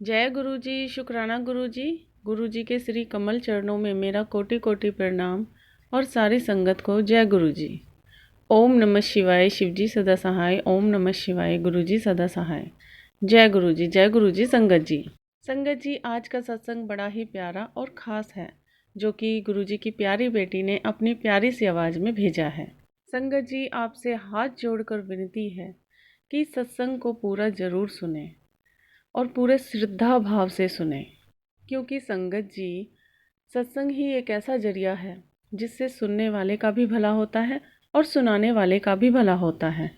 जय गुरु जी, शुक्राना गुरु जी। गुरु जी के श्री कमल चरणों में मेरा कोटि कोटि प्रणाम और सारी संगत को जय गुरु जी। ओम नमः शिवाय, शिव जी सदा सहाय। ओम नमः शिवाय, गुरु जी सदा सहाय। जय गुरु जी, जय गुरु जी। संगत जी, संगत जी, आज का सत्संग बड़ा ही प्यारा और ख़ास है, जो कि गुरु जी की प्यारी बेटी ने अपनी प्यारी सी आवाज़ में भेजा है। संगत जी, आपसे हाथ जोड़कर विनती है कि सत्संग को पूरा ज़रूर सुने और पूरे श्रद्धा भाव से सुने, क्योंकि संगत जी, सत्संग ही एक ऐसा जरिया है जिससे सुनने वाले का भी भला होता है और सुनाने वाले का भी भला होता है।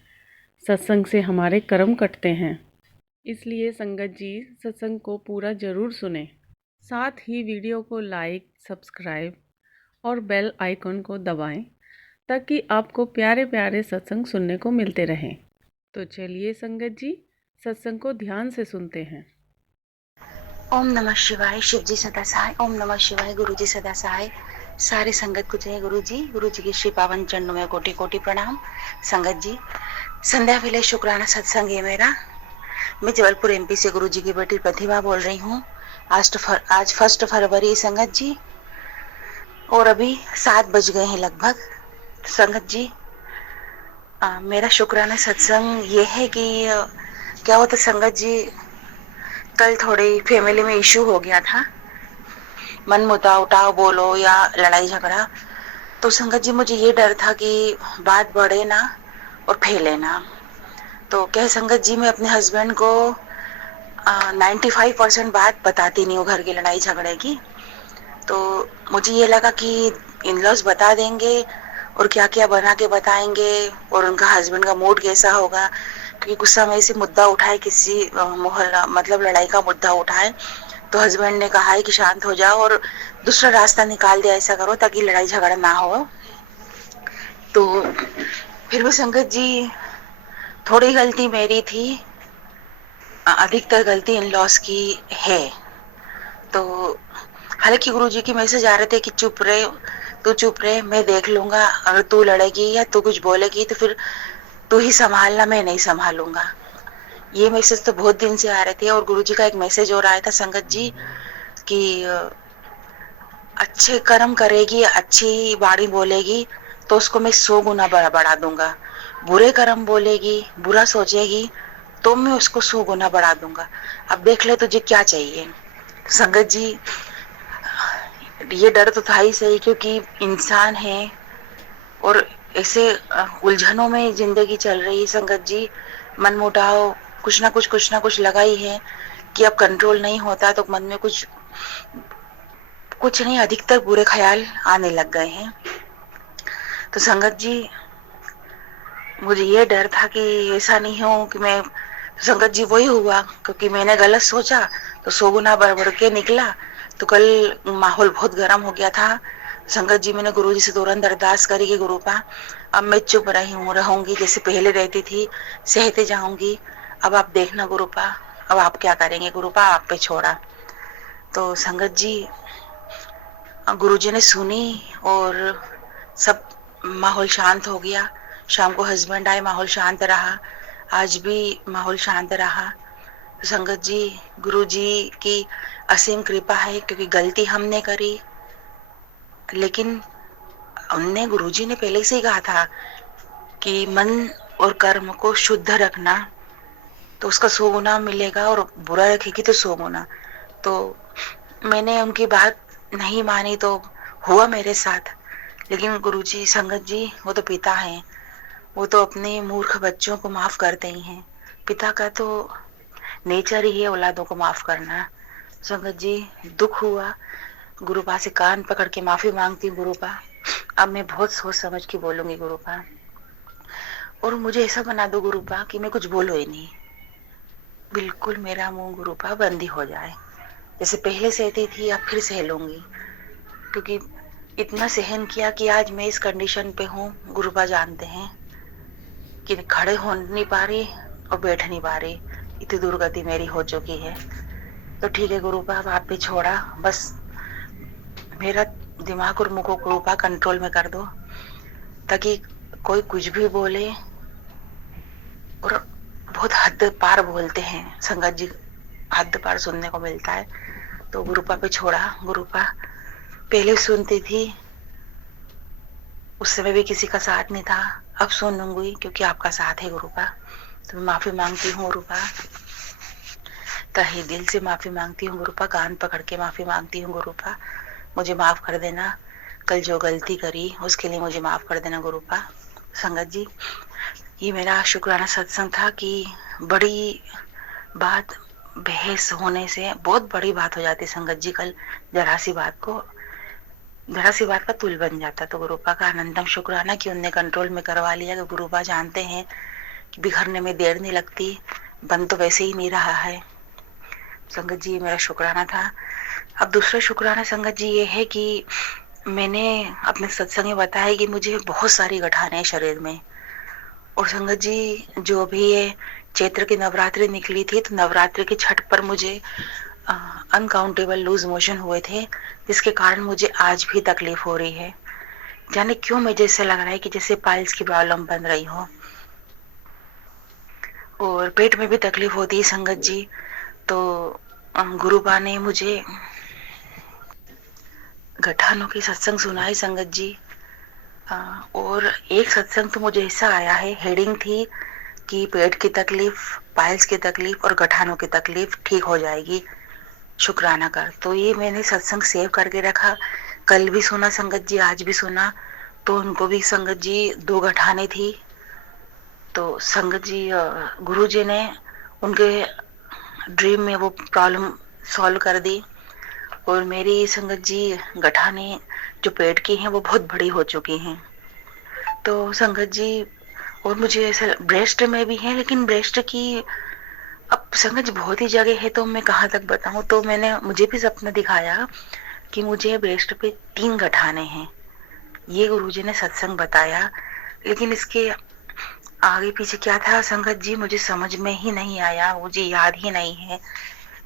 सत्संग से हमारे कर्म कटते हैं। इसलिए संगत जी, सत्संग को पूरा ज़रूर सुने। साथ ही वीडियो को लाइक, सब्सक्राइब और बेल आइकन को दबाएं, ताकि आपको प्यारे प्यारे सत्संग सुनने को मिलते रहें। तो चलिए संगत जी, सत्संग को ध्यान से सुनते हैं। ओम नमः शिवाय, शिव जी सदा सहाय। ओम नमः शिवाय, गुरु जी सदा सहाय। सारी संगत को जय गुरु जी। गुरु जी के श्री पावन चरणों में कोटि कोटि प्रणाम। संगत जी, संध्या वेले शुक्राना सत्संग है मेरा। मैं जबलपुर एमपी से गुरु जी की बेटी प्रतिभा बोल रही हूँ। आज 1 फरवरी संगत जी, और अभी 7 बज गए हैं लगभग। संगत जी, मेरा शुक्राना सत्संग ये है कि क्या होता संगत जी, कल थोड़ी फैमिली में इशू हो गया था, मन मुटाव उटाव बोलो या लड़ाई झगड़ा। तो संगत जी, मुझे ये डर था कि बात बढ़े ना और फैले ना। तो क्या संगत जी, मैं अपने हस्बैंड को 95% बात बताती नहीं हूँ घर की लड़ाई झगड़े की। तो मुझे ये लगा कि इन लॉज बता देंगे और क्या क्या बना के बताएंगे और उनका हस्बैंड का मूड कैसा होगा, क्योंकि कुछ समय से मुद्दा उठाए, किसी मोहल्ला मतलब लड़ाई का मुद्दा उठाए, तो हस्बैंड ने कहा है कि शांत हो जाओ और दूसरा रास्ता निकाल दिया, ऐसा करो ताकि लड़ाई झगड़ा ना हो। तो फिर भी संगत जी, थोड़ी गलती मेरी थी, अधिकतर गलती इन लॉस की है। तो हालांकि गुरु जी की मैसेज आ रहे थे कि चुप रहे, तू चुप रहे, मैं देख लूंगा, अगर तू लड़ेगी या तू कुछ बोलेगी तो फिर तू ही संभालना, मैं नहीं संभालूंगा। ये मैसेज तो बहुत दिन से आ रहे थे। और गुरु जी का एक मैसेज और आया था संगत जी कि अच्छे कर्म करेगी, अच्छी वाणी बोलेगी तो उसको मैं 100 गुना बढ़ा दूंगा। बुरे कर्म बोलेगी, बुरा सोचेगी तो मैं उसको 100 गुना बढ़ा दूंगा। अब देख ले तुझे क्या चाहिए। संगत जी, ये डर तो था ही सही, क्योंकि इंसान है और ऐसे उलझनों में जिंदगी चल रही है संगत जी। मनमुटाव कुछ ना कुछ लगा ही है कि अब कंट्रोल नहीं होता, तो मन में कुछ कुछ नहीं, अधिकतर बुरे ख्याल आने लग गए हैं। तो संगत जी, मुझे ये डर था कि ऐसा नहीं हो कि मैं, संगत जी वही हुआ, क्योंकि मैंने गलत सोचा तो 100 गुना बढ़ बढ़ के निकला। तो कल माहौल बहुत गर्म हो गया था संगत जी। मैंने गुरु जी से तुरंत अरदास करी कि गुरुपा, अब मैं चुप रही हूँ, रहूंगी जैसे पहले रहती थी, सहते जाऊंगी। अब आप देखना गुरुपा, अब आप क्या करेंगे गुरुपा, आप पे छोड़ा। तो संगत जी, गुरुजी ने सुनी और सब माहौल शांत हो गया। शाम को हस्बैंड आए, माहौल शांत रहा। आज भी माहौल शांत रहा। संगत जी, गुरुजी की असीम कृपा है, क्योंकि गलती हमने करी, लेकिन उनने, गुरुजी ने पहले से ही कहा था कि मन और कर्म को शुद्ध रखना तो उसका 100 गुना मिलेगा, और बुरा रखेगी तो 100 गुना। तो मैंने उनकी बात नहीं मानी तो हुआ मेरे साथ। लेकिन गुरुजी, संगत जी, वो तो पिता हैं, वो तो अपने मूर्ख बच्चों को माफ करते ही हैं। पिता का तो नेचर ही है औलादों को माफ करना। संगत जी, दुख हुआ, गुरुपा से कान पकड़ के माफी मांगती हूँ गुरुपा। अब मैं बहुत सोच समझ के बोलूंगी गुरुपा, और मुझे ऐसा बना दो गुरुपा कि मैं कुछ बोलो ही नहीं, बिल्कुल मेरा मुंह गुरुपा बंद ही हो जाए। जैसे पहले सहती थी अब फिर सह लूंगी, क्योंकि इतना सहन किया कि आज मैं इस कंडीशन पे हूँ। गुरुपा जानते हैं कि खड़े हो नहीं पा रही और बैठ नहीं पा रही, इतनी दुर्गति मेरी हो चुकी है। तो ठीक है गुरुपा, अब आप भी छोड़ा, बस मेरा दिमाग और मुंह को गुरुपा कंट्रोल में कर दो, ताकि कोई कुछ भी बोले, और बहुत हद पार बोलते हैं संगत जी। हद पार सुनने को मिलता है। तो गुरुपा पे छोड़ा। गुरुपा पहले सुनती थी, उस समय भी किसी का साथ नहीं था, अब सुनूंगी क्योंकि आपका साथ है गुरुपा। तो मैं माफी मांगती हूँ गुरुपा, तहे दिल से माफी मांगती हूँ गुरुपा, कान पकड़ के माफी मांगती हूँ गुरुपा, मुझे माफ कर देना। कल जो गलती करी उसके लिए मुझे माफ कर देना गुरुपा। संगत जी, ये मेरा शुक्राना सत्संग था कि बड़ी बात बहस होने से बहुत बड़ी बात हो जाती संगत जी। कल जरा सी बात का तुल बन जाता। तो गुरुपा का अनंतम शुक्राना कि उनने कंट्रोल में करवा लिया। कि गुरुपा जानते हैं कि बिखरने में देर नहीं लगती, बन तो वैसे ही नहीं रहा है। संगत जी मेरा शुक्राना था। अब दूसरा शुक्राना संगत जी ये है कि मैंने अपने सत्संग में बताया कि मुझे बहुत सारी गठाने हैं शरीर में। और संगत जी जो भी ये चैत्र की नवरात्रि निकली थी, तो नवरात्रि की छठ पर मुझे अनकाउंटेबल लूज मोशन हुए थे, जिसके कारण मुझे आज भी तकलीफ हो रही है। जाने क्यों मुझे ऐसा लग रहा है कि जैसे पाइल्स की प्रॉब्लम बन रही हो, और पेट में भी तकलीफ होती है संगत जी। तो गुरुबा ने मुझे गठानों की सत्संग सुनाई संगत जी। और एक सत्संग तो मुझे ऐसा आया है, हेडिंग थी कि पेट की तकलीफ, पाइल्स की तकलीफ और गठानों की तकलीफ ठीक हो जाएगी, शुक्राना कर। तो ये मैंने सत्संग सेव करके रखा। कल भी सुना संगत जी, आज भी सुना। तो उनको भी संगत जी 2 गठाने थी। तो संगत जी गुरु जी ने उनके ड्रीम में वो प्रॉब्लम सॉल्व कर दी। और मेरी संगत जी गठाने जो पेट की हैं वो बहुत बड़ी हो चुकी हैं। तो संगत जी और मुझे ऐसा ब्रेस्ट में भी है, लेकिन ब्रेस्ट की अब संगत जी बहुत ही जगह है, तो मैं कहाँ तक बताऊं। तो मुझे भी सपना दिखाया कि मुझे ब्रेस्ट पे 3 गठाने हैं, ये गुरुजी ने सत्संग बताया। लेकिन इसके आगे पीछे क्या था संगत जी मुझे समझ में ही नहीं आया, मुझे याद ही नहीं है।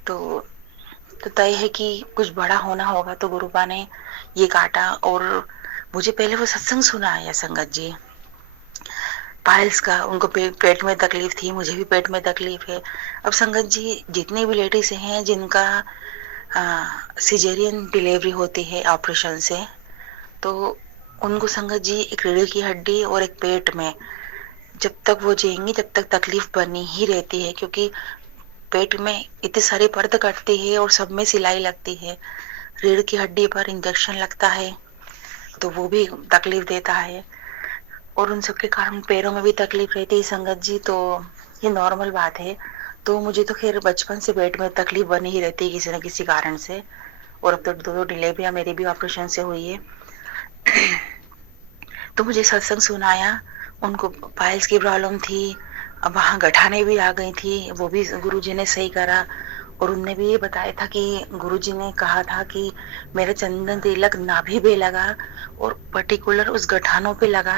तो तय है कि कुछ बड़ा होना होगा। तो गुरुपा ने ये काटा। और मुझे पहले वो सत्संग सुना आया संगत जी पाइल्स का। उनको पेट में तकलीफ थी, मुझे भी पेट में तकलीफ है। अब संगत जी जितनी भी लेडीज हैं जिनका सिजेरियन डिलीवरी होती है ऑपरेशन से, तो उनको संगत जी एक रीढ़ की हड्डी और एक पेट में जब तक वो जिएंगी तब तक तकलीफ बनी ही रहती है, क्योंकि पेट में इतनी सारी पर्द कटती है और सब में सिलाई लगती है। रीढ़ की हड्डी पर इंजेक्शन लगता है तो वो भी तकलीफ देता है, और उन सब के कारण पैरों में भी तकलीफ रहती है संगत जी। तो ये नॉर्मल बात है। तो मुझे तो खैर बचपन से पेट में तकलीफ बनी ही रहती है किसी न किसी कारण से। और अब तो 2 डिलीवरियां मेरी भी ऑपरेशन से हुई है। तो मुझे सत्संग सुनाया। उनको पाइल्स की प्रॉब्लम थी, अब वहां गठाने भी आ गई थी, वो भी गुरुजी ने सही करा। और उनने भी ये बताया था कि गुरुजी ने कहा था कि मेरे चंदन तिलक नाभि पे लगा और पर्टिकुलर उस गठानों पे लगा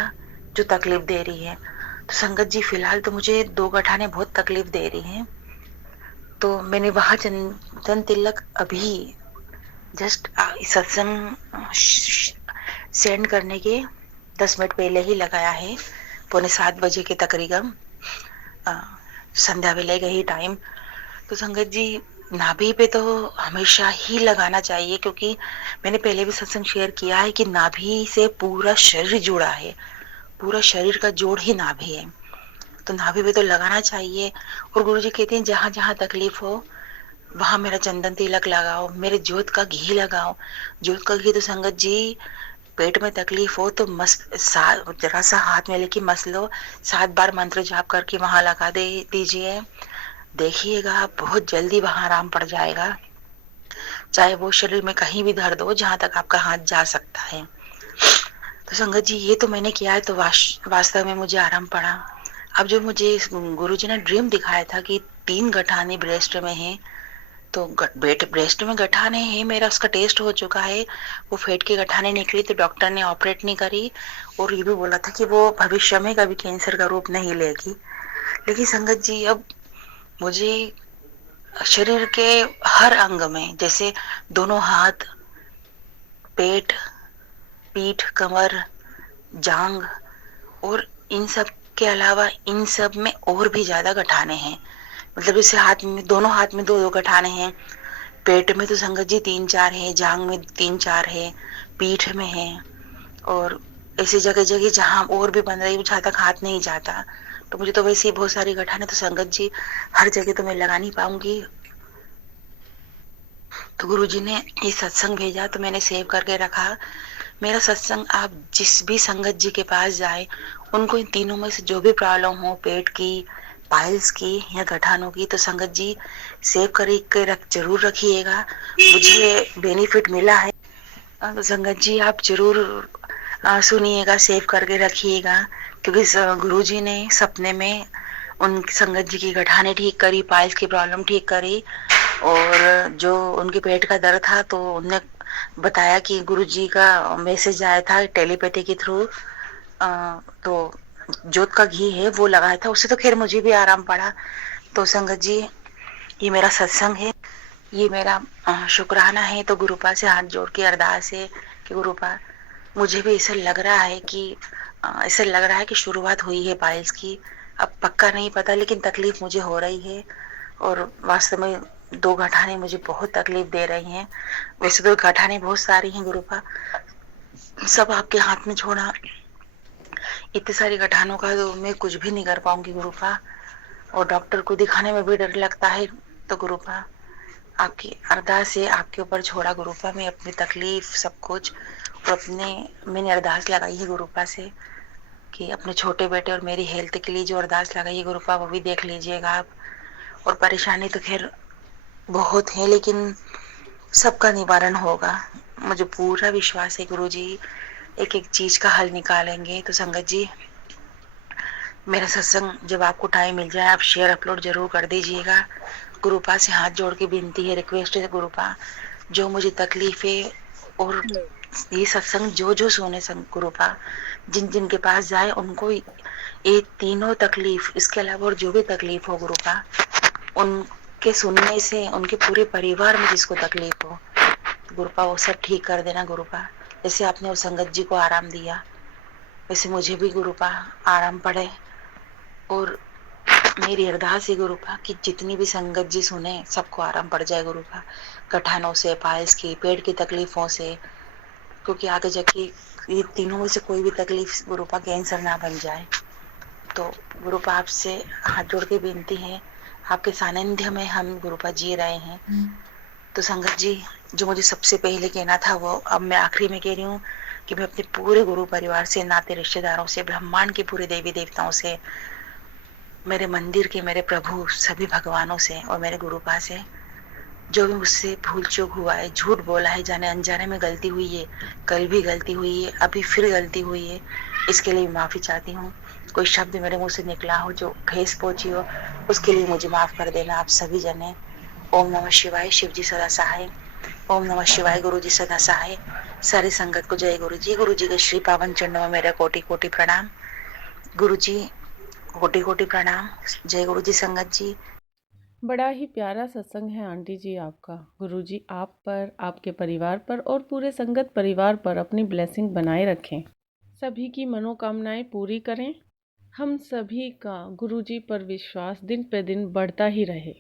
जो तकलीफ दे रही है। तो संगत जी फिलहाल तो मुझे 2 गठाने बहुत तकलीफ दे रही हैं। तो मैंने वहां चंदन तिलक अभी जस्ट सत्संग सेंड करने के 10 मिनट पहले ही लगाया है, 6:45 के तकरीबन, संध्या वेले का ही टाइम। तो संगत जी नाभि पे तो हमेशा ही लगाना चाहिए, क्योंकि मैंने पहले भी सत्संग शेयर किया है कि नाभि से पूरा शरीर जुड़ा है, पूरा शरीर का जोड़ ही नाभि है। तो नाभि पे तो लगाना चाहिए। और गुरुजी कहते हैं जहां जहां तकलीफ हो वहां मेरा चंदन तिलक लगाओ, मेरे जोत का घी लगाओ। जोत का घी तो संगत जी पेट में तकलीफ हो तो जरा सा हाथ में लेके मस लो, 7 बार मंत्र जाप करके वहां लगा दीजिए। देखिएगा बहुत जल्दी वहां आराम पड़ जाएगा, चाहे वो शरीर में कहीं भी दर्द हो जहां तक आपका हाथ जा सकता है। तो संगत जी ये तो मैंने किया है, तो वास्तव में मुझे आराम पड़ा। अब जो मुझे गुरुजी ने ड्रीम दिखाया था कि 3 गठाने ब्रेस्ट में है, तो ब्रेस्ट में गठाने हैं, मेरा उसका टेस्ट हो चुका है। वो फेट की गठाने निकली तो डॉक्टर ने ऑपरेट नहीं करी, और ये भी बोला था कि वो भविष्य में कभी कैंसर का रूप नहीं लेगी। लेकिन संगत जी अब मुझे शरीर के हर अंग में, जैसे दोनों हाथ, पेट, पीठ, कमर, जांग, और इन सब के अलावा इन सब में और भी ज्यादा गठाने हैं। मतलब जैसे हाथ में, दोनों हाथ में 2-2 गठाने हैं, पेट में तो संगत जी 3-4 है, जांग में 3-4 है, पीठ में है, और ऐसी जगह जगह जहाँ और भी बन रही है जहाँ तक हाथ नहीं जाता। तो मुझे तो वैसे ही बहुत सारी गठाने, तो संगत जी हर जगह तो मैं लगा नहीं पाऊंगी। तो गुरुजी ने ये सत्संग भेजा तो मैंने सेव करके रखा। मेरा सत्संग आप जिस भी संगत जी के पास जाए, उनको इन तीनों में से जो भी प्रॉब्लम हो, पेट की, पाइल्स की या गठानों की, तो संगत जी सेव करके जरूर रखिएगा। मुझे बेनिफिट मिला है। तो संगत जी आप जरूर सुनिएगा, सेव करके रखिएगा, क्योंकि गुरुजी ने सपने में उन संगत जी की गठाने ठीक करी, पाइल्स की प्रॉब्लम ठीक करी, और जो उनके पेट का दर्द था तो उन्होंने बताया कि गुरुजी का मैसेज आया था टेलीपैथी के थ्रू। तो जोत का घी है वो लगाया था, उससे तो खैर मुझे भी आराम पड़ा। तो संगत जी ये मेरा सत्संग है, ये मेरा शुक्राना है। तो गुरुपा से हाथ जोड़ के अरदास है कि गुरुपा मुझे भी ऐसा लग रहा है कि ऐसा लग रहा है कि शुरुआत हुई है पाइल्स की। अब पक्का नहीं पता, लेकिन तकलीफ मुझे हो रही है, और वास्तव में 2 गठाने मुझे बहुत तकलीफ दे रही हैं। वैसे तो गठाने बहुत सारी हैं गुरुपा, सब आपके हाथ में छोड़ा। इतनी सारी गठानों का तो मैं कुछ भी नहीं कर पाऊंगी गुरुपा, और डॉक्टर को दिखाने में भी डर लगता है। तो गुरुपा आपकी अरदास है, आपके ऊपर छोड़ा गुरुपा, मैं अपनी तकलीफ सब कुछ, और मैंने अरदास लगाई है गुरुपा से कि अपने छोटे बेटे और मेरी हेल्थ के लिए जो अरदास लगाई है गुरुपा, वो भी देख लीजिएगा आप। और परेशानी तो खैर बहुत है, लेकिन सबका निवारण होगा, मुझे पूरा विश्वास है। गुरुजी एक एक चीज का हल निकालेंगे। तो संगत जी मेरा सत्संग जब आपको टाइम मिल जाए, आप शेयर अपलोड जरूर कर दीजिएगा। गुरुपा से हाथ जोड़ के विनती है, रिक्वेस्ट है गुरुपा, जो मुझे तकलीफ है, और ये सत्संग जो जो सुने गुरुपा, जिन जिन के पास जाए उनको ये तीनों तकलीफ, इसके अलावा और जो भी तकलीफ हो गुरुपा, उनके सुनने से उनके पूरे परिवार में जिसको तकलीफ हो, गुरुपा वो सब ठीक कर देना गुरुपा। जैसे आपने उस संगत जी को आराम दिया, वैसे मुझे भी गुरुपा आराम पड़े। और मेरी अरदास है गुरुपा कि जितनी भी संगत जी सुने सबको आराम पड़ जाए गुरुपा, गठानों से, पाइल्स की, पेट की तकलीफों से, क्योंकि आगे जाके ये तीनों में से कोई भी तकलीफ गुरुपा कैंसर ना बन जाए। तो गुरुपा आपसे हाथ जोड़ के विनती है, आपके सानिध्य में हम गुरुपा जी रहे हैं। तो संगत जी जो मुझे सबसे पहले कहना था वो अब मैं आखिरी में कह रही हूँ कि मैं अपने पूरे गुरु परिवार से, नाते रिश्तेदारों से, ब्रह्मांड के पूरे देवी देवताओं से, मेरे मंदिर के मेरे प्रभु सभी भगवानों से, और मेरे गुरुपा से जो भी मुझसे भूल चूक हुआ है, झूठ बोला है, जाने अनजाने में गलती हुई है, कल भी गलती हुई है, अभी फिर गलती हुई है, इसके लिए माफी चाहती हूँ। कोई शब्द मेरे मुंह से निकला हो जो ठेस पहुंची हो, उसके लिए मुझे माफ कर देना आप सभी जने। ओम नमः शिवाय, शिव जी सदा सहाय। ओम नमः शिवाय, गुरु जी सदा सहाय। सारी संगत को जय गुरु जी। गुरु जी के श्री पावन चरणों में मेरा कोटि कोटि प्रणाम। गुरु जी कोटि कोटि प्रणाम। जय गुरु जी संगत जी। बड़ा ही प्यारा सत्संग है आंटी जी आपका। गुरुजी आप पर, आपके परिवार पर और पूरे संगत परिवार पर अपनी ब्लेसिंग बनाए रखें, सभी की मनोकामनाएं पूरी करें। हम सभी का गुरुजी पर विश्वास दिन पे दिन बढ़ता ही रहे।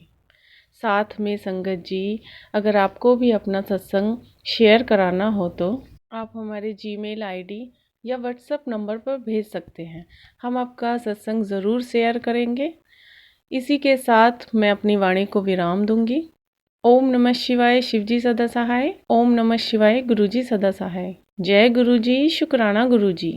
साथ में संगत जी अगर आपको भी अपना सत्संग शेयर कराना हो तो आप हमारे जीमेल आईडी या व्हाट्सएप नंबर पर भेज सकते हैं, हम आपका सत्संग ज़रूर शेयर करेंगे। इसी के साथ मैं अपनी वाणी को विराम दूंगी। ओम नमः शिवाय, शिवजी सदा सहाय। ओम नमः शिवाय, गुरुजी सदा सहाय। जय गुरुजी, शुक्राना गुरुजी।